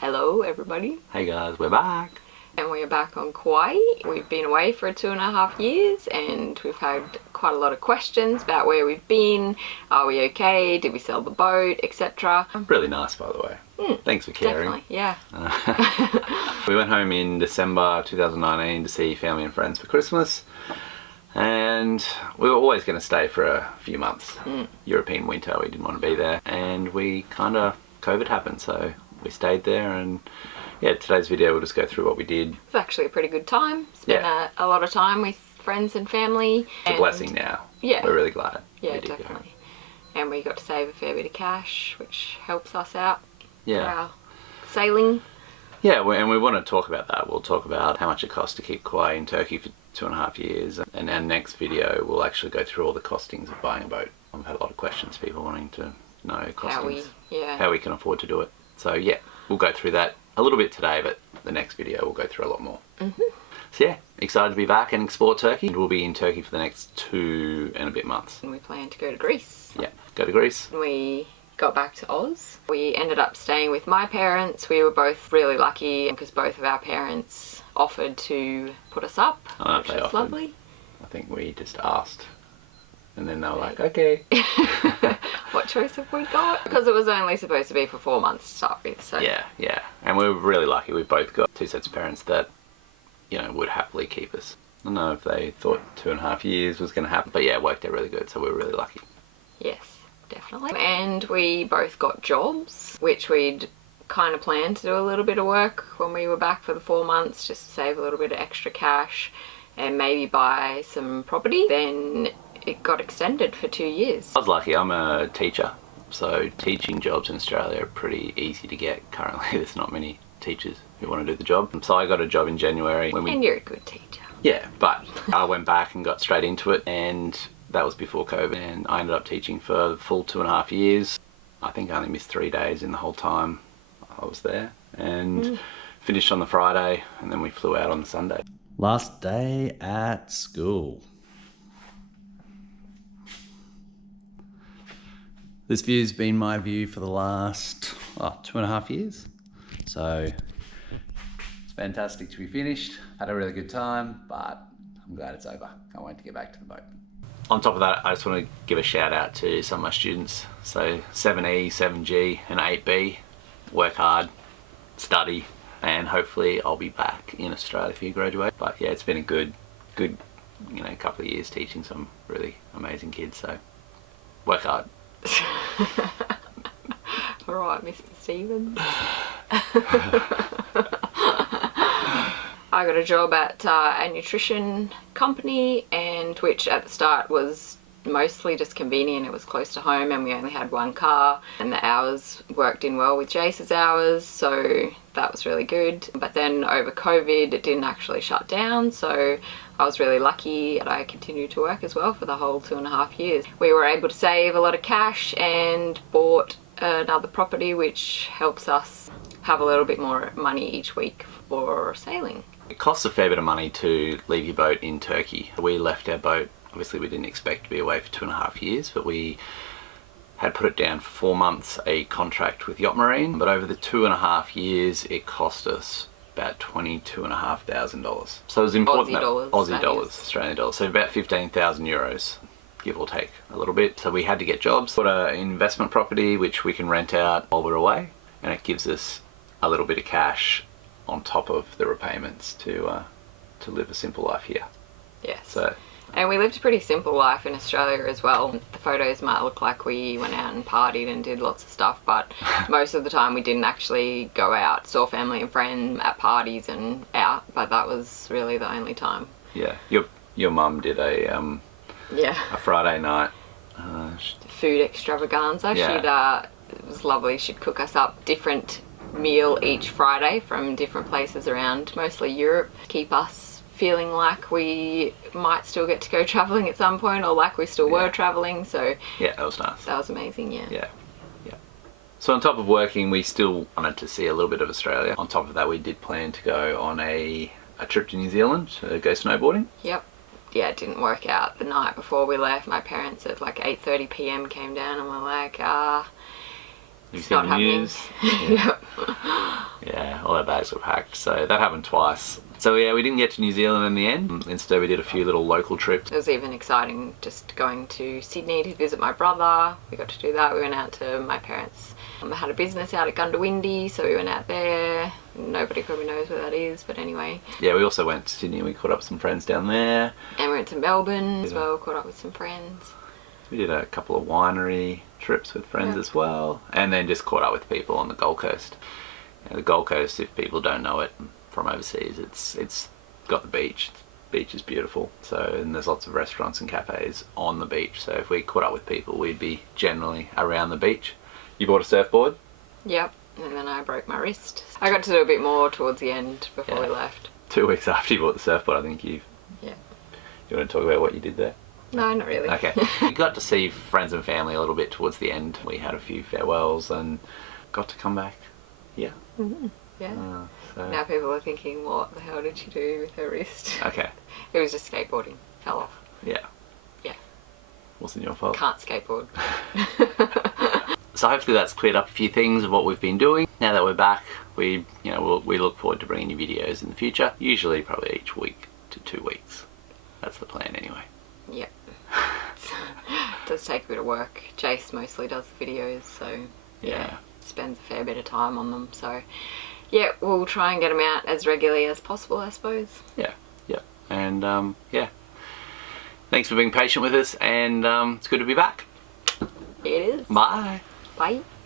Hello everybody. Hey guys, we're back. And we're back on Kawai. We've been away for 2.5 years and we've had quite a lot of questions about where we've been. Are we okay? Did we sell the boat? Etc. Really nice, by the way. Thanks for caring. Definitely, yeah. We went home in December 2019 to see family and friends for Christmas. And we were always going to stay for a few months. European winter, we didn't want to be there. And COVID happened, so we stayed there. And yeah, today's video we'll just go through what we did. It's actually a pretty good time. Spent a lot of time with friends and family. It's a blessing now. Yeah. We're really glad. Yeah, definitely. And we got to save a fair bit of cash, which helps us out for our sailing. Yeah, and we want to talk about that. We'll talk about how much it costs to keep Kawai in Turkey for 2.5 years. And our next video, we'll actually go through all the costings of buying a boat. I've had a lot of questions, people wanting to know costings, how we can afford to do it. So yeah, we'll go through that a little bit today, but the next video we'll go through a lot more. So yeah, excited to be back and explore Turkey. We'll be in Turkey for the next 2 and a bit months. And we plan to go to Greece. Yeah, go to Greece. We got back to Oz. We ended up staying with my parents. We were both really lucky because both of our parents offered to put us up, which was lovely. I think we just asked and then they were like, okay. What choice have we got? Because it was only supposed to be for 4 months to start with. So yeah. And we were really lucky. We both got 2 sets of parents that, you know, would happily keep us. I don't know if they thought 2.5 years was going to happen, but yeah, it worked out really good. So we were really lucky. Yes, definitely. And we both got jobs, which we'd kind of planned to do a little bit of work when we were back for the 4 months, just to save a little bit of extra cash and maybe buy some property. Then it got extended for 2 years. I was lucky. I'm a teacher, so teaching jobs in Australia are pretty easy to get. Currently there's not many teachers who want to do the job. So I got a job in January. And you're a good teacher. Yeah, but I went back and got straight into it, and that was before COVID, and I ended up teaching for the full 2.5 years. I think I only missed 3 days in the whole time I was there, and finished on the Friday, and then we flew out on the Sunday. Last day at school. This view's been my view for the last 2.5 years. So it's fantastic to be finished. Had a really good time, but I'm glad it's over. Can't wait to get back to the boat. On top of that, I just want to give a shout out to some of my students. So 7E, 7G and 8B, work hard, study, and hopefully I'll be back in Australia for you graduate. But yeah, it's been a good couple of years teaching some really amazing kids, so work hard. Alright, Mr. Stevens. I got a job at a nutrition company, and which at the start was mostly just convenient. It was close to home and we only had 1 car, and the hours worked in well with Jace's hours, so that was really good. But then over COVID it didn't actually shut down, so I was really lucky that I continued to work as well for the whole 2.5 years. We were able to save a lot of cash and bought another property, which helps us have a little bit more money each week for sailing. It costs a fair bit of money to leave your boat in Turkey. We left our boat, obviously we didn't expect to be away for 2.5 years, but we had put it down for 4 months, a contract with Yacht Marine. But over the 2.5 years, it cost us about $22,500. So it was important. Aussie dollars, Australian dollars. So about 15,000 euros, give or take a little bit. So we had to get jobs. Got an investment property which we can rent out while we're away, and it gives us a little bit of cash on top of the repayments to live a simple life here. Yes. And we lived a pretty simple life in Australia as well. The photos might look like we went out and partied and did lots of stuff, but most of the time we didn't actually go out. Saw family and friends at parties and out, but that was really the only time. Yeah, your mum did a Friday night food extravaganza. Yeah. It was lovely. She'd cook us up different meal each Friday from different places around, mostly Europe, keep us feeling like we might still get to go travelling at some point, or like we still were travelling. So yeah, that was nice. That was amazing. Yeah. So on top of working, we still wanted to see a little bit of Australia. On top of that, we did plan to go on a trip to New Zealand to go snowboarding. Yep. Yeah, it didn't work out. The night before we left, my parents at like 8:30 PM came down and were like, it's not happening. Yeah. Yeah, all our bags were packed, so that happened twice. So yeah, we didn't get to New Zealand in the end. Instead, we did a few little local trips. It was even exciting just going to Sydney to visit my brother. We got to do that. We went out to my parents. I had a business out at Gundawindi, so we went out there. Nobody probably knows where that is, but anyway. Yeah, we also went to Sydney. We caught up with some friends down there. And we went to Melbourne as well, caught up with some friends. We did a couple of winery trips with friends as well, and then just caught up with people on the Gold Coast. You know, the Gold Coast, if people don't know it from overseas, it's got the beach. The beach is beautiful, and there's lots of restaurants and cafes on the beach. So if we caught up with people, we'd be generally around the beach. You bought a surfboard? Yep, and then I broke my wrist. I got to do a bit more towards the end before we left. 2 weeks after you bought the surfboard, I think you want to talk about what you did there? No, not really. Okay. We got to see friends and family a little bit towards the end. We had a few farewells and got to come back. Yeah. Mm-hmm. Yeah. So. Now people are thinking, what the hell did she do with her wrist? Okay. It was just skateboarding. Fell off. Yeah. Yeah. Wasn't your fault. Can't skateboard. So hopefully that's cleared up a few things of what we've been doing. Now that we're back, we look forward to bringing you videos in the future. Usually probably each week to 2 weeks. That's the plan anyway. Yep. It does take a bit of work. Jace mostly does the videos, so yeah, spends a fair bit of time on them. So yeah, we'll try and get them out as regularly as possible, I suppose. Yeah. And yeah, thanks for being patient with us, and it's good to be back. It is. Bye. Bye.